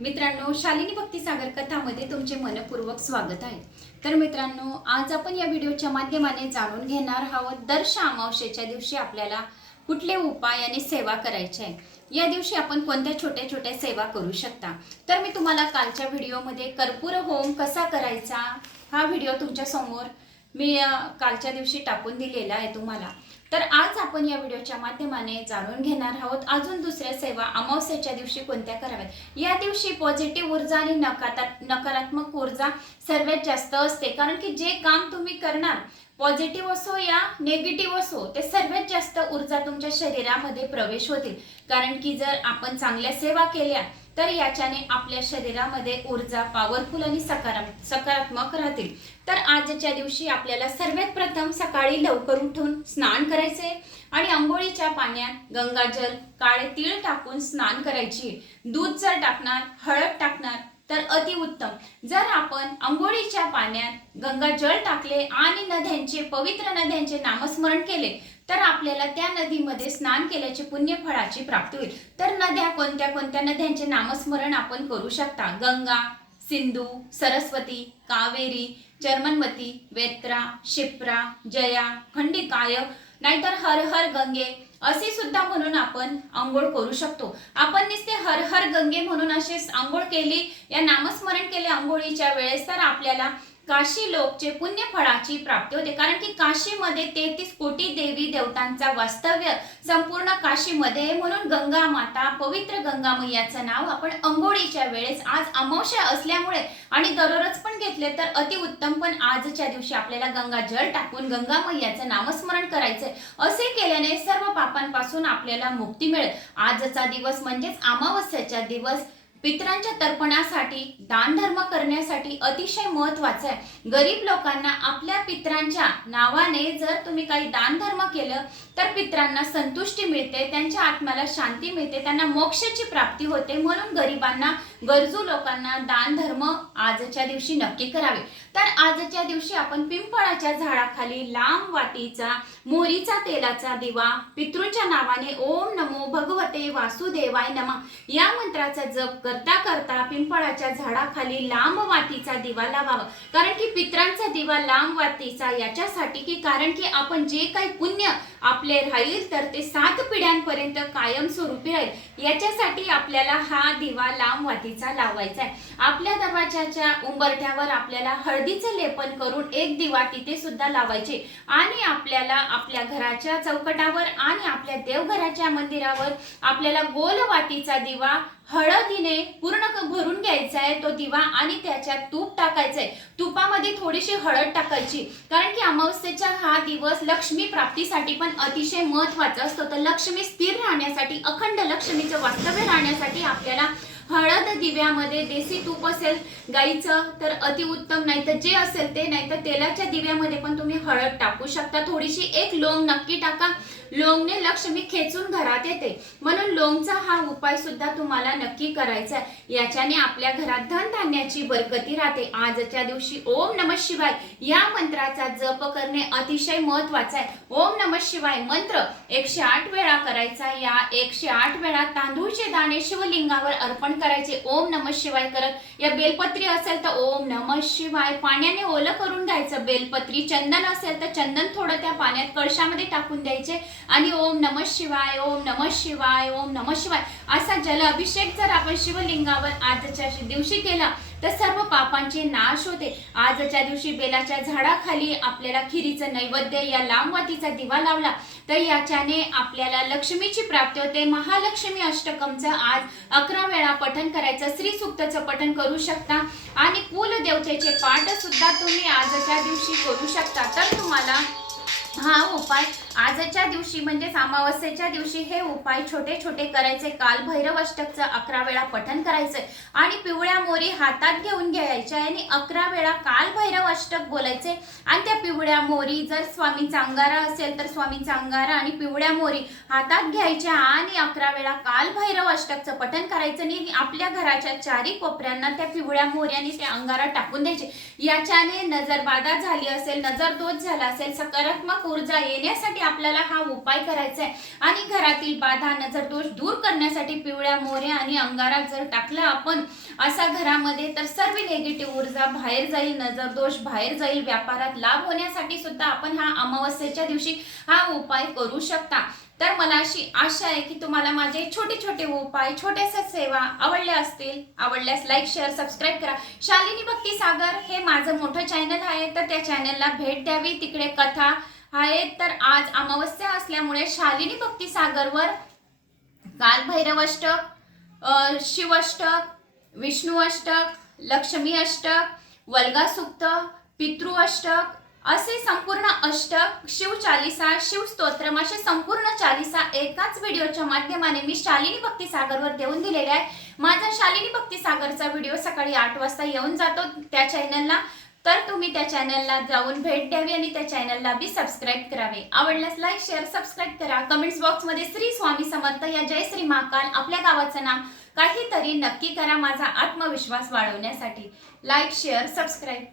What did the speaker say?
मित्रांनो शालिनी भक्तीसागर कथामध्ये तुमचे मनपूर्वक स्वागत आहे. तर मित्रांनो आज आपण या व्हिडिओच्या माध्यमाने जाणून घेणार आहोत दर्श अमावशेच्या दिवशी आपल्याला कुठले उपाय आणि सेवा करायचे आहे. या दिवशी आपण कोणत्या छोट्या छोट्या सेवा करू शकता? तर मी तुम्हाला कालच्या व्हिडिओमध्ये कर्पूर होम कसा करायचा हा व्हिडिओ तुमच्यासमोर मी कालच्या दिवशी टाकून दिलेला आहे तुम्हाला. तर आज आपण या व्हिडिओच्या माध्यमाने जाणून घेणार आहोत अजून दुसऱ्या सेवा अमावस्येच्या दिवशी कोणत्या कराव्यात. या दिवशी पॉझिटिव्ह ऊर्जा आणि नकाता नकारात्मक ऊर्जा सर्वात जास्त असते. कारण की जे काम तुम्ही करणार पॉझिटिव्ह असो या नेगेटिव्ह असो ते सर्वात जास्त ऊर्जा तुमच्या शरीरामध्ये प्रवेश होतील. कारण की जर आपण चांगल्या सेवा केल्या तर याच्याने आपल्या शरीरामध्ये ऊर्जा पॉवरफुल आणि सकाराम सकारात्मक राहतील. तर आजच्या दिवशी आपल्याला सर्वात प्रथम सकाळी लवकर उठून स्नान करायचे आणि आंघोळीच्या पाण्यात गंगाजल काळे तीळ टाकून स्नान करायची. दूध जर टाकणार हळद टाकणार तर अतिउत्तम जर आपण आंघोळीच्या पाण्यात गंगाजल टाकले आणि नद्यांचे पवित्र नद्यांचे नामस्मरण केले तर आपल्याला त्या नदीमध्ये स्नान केल्याचे पुण्य फळाची प्राप्ती होईल. तर नद्या कोणत्या कोणत्या नद्यांचे नामस्मरण आपण करू शकता? गंगा सिंधू सरस्वती कावेरी चर्मनवती वेत्रा शिप्रा जया खंडिकाय नाहीतर हर हर गंगे असे सुद्धा म्हणून आपण आंघोळ करू शकतो. आपण नुसते हर हर गंगे म्हणून असे आंघोळ केली या नामस्मरण केले आंघोळीच्या वेळेस तर आपल्याला काशी लोकचे पुण्य फळाची प्राप्ती होते. कारण की काशीमध्ये तेहतीस कोटी देवी देवतांचा वास्तव्य संपूर्ण काशीमध्ये आहे. म्हणून गंगा माता पवित्र गंगा मैयाचं नाव आपण अंघोळीच्या वेळेस आज अमावस्या असल्यामुळे आणि दररोज पण घेतले तर अतिउत्तम पण आजच्या दिवशी आपल्याला गंगा जल टाकून गंगा मैयाचं नामस्मरण करायचंय. असे केल्याने सर्व पापांपासून आपल्याला मुक्ती मिळेल. आजचा दिवस म्हणजेच अमावस्याचा दिवस. पितरांच्या तर्पणासाठी दानधर्म करण्यासाठी अतिशय महत्वाचं आहे. गरीब लोकांना आपल्या पितरांच्या नावाने जर तुम्ही काही दानधर्म केलं तर पितरांना संतुष्टी मिळते त्यांच्या आत्म्याला शांती मिळते त्यांना मोक्षाची प्राप्ती होते. म्हणून गरिबांना गरजू लोकांना दान धर्म आजच्या दिवशी नक्की करावे. तर आजच्या दिवशी आपण पिंपळाच्या झाडाखाली लांब वातीचा मोरीचा तेलाचा दिवा पितृंच्या नावाने ओम नमो भगवते वासुदेवाय नमा या मंत्राचा जप करता करता पिंपळाच्या झाडाखाली लांब वातीचा दिवा लावावा. कारण की पित्रांचा दिवा लांब वातीचा याच्यासाठी की कारण की आपण जे काही पुण्य आपले राहील तर ते सात पिढ्यांपर्यंत कायमस्वरूपी राहील. याच्यासाठी आपल्याला हा दिवा लांब हळदीचा लावायचा आहे आपल्या दरवाजाच्या उंबरठ्यावर आपल्याला हळदीचे लेपन करून एक दिवा तिथे सुद्धा लावायचे. आणि आपल्याला आपल्या घराच्या चौकटावर आणि आपल्या देवघराच्या मंदिरावर आपल्याला गोल वातीचा दिवा हळदीने पूर्ण भरून घ्यायचा आहे तो दिवा आणि त्याच्यात तूप टाकायचंय. तुपामध्ये थोडीशी हळद टाकायची. कारण की अमावस्येचा हा दिवस लक्ष्मी प्राप्तीसाठी पण अतिशय महत्त्वाचा असतो. तर लक्ष्मी स्थिर राहण्यासाठी अखंड लक्ष्मीचं वास्तव्य राहण्यासाठी आपल्याला हळद दिव्यामध्ये देसी तूप असेल गाईचं तर अतिउत्तम नाही तर जे असेल ते नाही तर तेलाच्या दिव्यामध्ये पण तुम्ही हळद टाकू शकता. थोडीशी एक लोंग नक्की टाका. लोंगने लक्ष्मी खेचून घरात येते. म्हणून लोंगचा हा उपाय सुद्धा तुम्हाला नक्की करायचा आहे. याच्याने आपल्या घरात धनधान्याची बरकती राहते. आजच्या दिवशी ओम नम शिवाय या मंत्राचा जप करणे अतिशय महत्त्वाचा आहे. ओम नम शिवाय मंत्र एकशे आठ वेळा करायचा. या एकशे आठ वेळा तांदूळचे दाणे शिवलिंगावर अर्पण करायचे. ओम नम शिवाय करत. या बेलपत्री असेल तर ओम नम शिवाय. पाण्याने ओलं करून घ्यायचं बेलपत्री. चंदन असेल तर चंदन थोडं त्या पाण्यात कळशामध्ये टाकून द्यायचे. आणि ओम नम शिवाय ओम नम शिवाय ओम नम शिवाय. असा जल अभिषेक जर आपण शिवलिंगावर आजच्या दिवशी केला तर सर्व पापांचे नाश होते. आजच्या दिवशी बेलाच्या झाडाखाली आपल्याला खिरीचं नैवेद्य या लांबवातीचा दिवा लावला तर याच्याने आपल्याला लक्ष्मीची प्राप्ती होते. महालक्ष्मी अष्टकमचं आज अकरा वेळा पठन करायचं. श्री सुक्तचं पठन करू शकता. आणि कुल देवतेचे पाठ सुद्धा तुम्ही आजच्या दिवशी करू शकता. तर हा उपाय. आजच्या दिवशी म्हणजे अमावस्येच्या दिवशी हे उपाय छोटे छोटे करायचे. काल भैरव अष्टकचं अकरा वेळा पठन करायचं. आणि पिवळ्या मोरी हातात घेऊन घ्यायच्या. आणि अकरा वेळा काल भैरव अष्टक बोलायचे. आणि त्या पिवळ्या मोरी जर स्वामींचा अंगारा असेल तर स्वामींचा अंगारा आणि पिवळ्या मोरी हातात घ्यायच्या. आणि अकरा वेळा काल भैरव अष्टकचं पठन करायचं. आणि आपल्या घराच्या चारी कोपऱ्यांना त्या पिवळ्या मोऱ्याने त्या अंगारा टाकून द्यायचे. याच्याने नजर बाधा झाली असेल नजर दोष झाला असेल सकारात्मक ऊर्जा येण्यासाठी आपल्याला हा उपाय करायचा आहे आणि घरातील बाधा नजर दोष दूर करण्यासाठी पिवळ्या मोऱ्या आणि अंगारा जर टाकला आपण असा घरामध्ये तर सर्व नेगेटिव्ह ऊर्जा बाहेर जाईल नजर दोष बाहेर जाईल. व्यापारात लाभ होण्यासाठी सुद्धा आपण हा अमावस्येच्या दिवशी हा उपाय करू शकता. तर मला अशी आशा आहे की तुम्हाला माझे छोटे छोटे उपाय छोट्याशा सेवा आवडल्या असतील. आवडल्यास लाईक शेअर सबस्क्राईब करा. शालिनी भक्ती सागर हे माझं मोठं चॅनल आहे. तर त्या चॅनलला भेट द्यावी. तिकडे कथा आहेत. तर आज अमावस्या असल्यामुळे शालिनी भक्ती सागरवर काल भैरवाष्टक अ, शिवाष्टक विष्णू अष्टक लक्ष्मी अष्टक वल्गासुक्त पितृ अष्टक असे संपूर्ण अष्टक शिव चालिसा शिव स्तोत्रम असे संपूर्ण चालिसा एकाच व्हिडिओच्या माध्यमाने मी शालिनी भक्ती सागरवर देऊन दिलेले आहे माझा शालिनी भक्ती सागरचा व्हिडिओ सकाळी आठ वाजता येऊन जातो. त्या चॅनलला तर तुम्ही त्या चॅनलला जाऊन भेट द्यावी आणि त्या चॅनलला बी सबस्क्राईब करावे. आवडल्यास लाईक शेअर सबस्क्राईब करा. कमेंट्स बॉक्समध्ये श्री स्वामी समर्थ या जय श्री महाकाल आपल्या गावाचं नाम काहीतरी नक्की करा माझा आत्मविश्वास वाढवण्यासाठी. Like share subscribe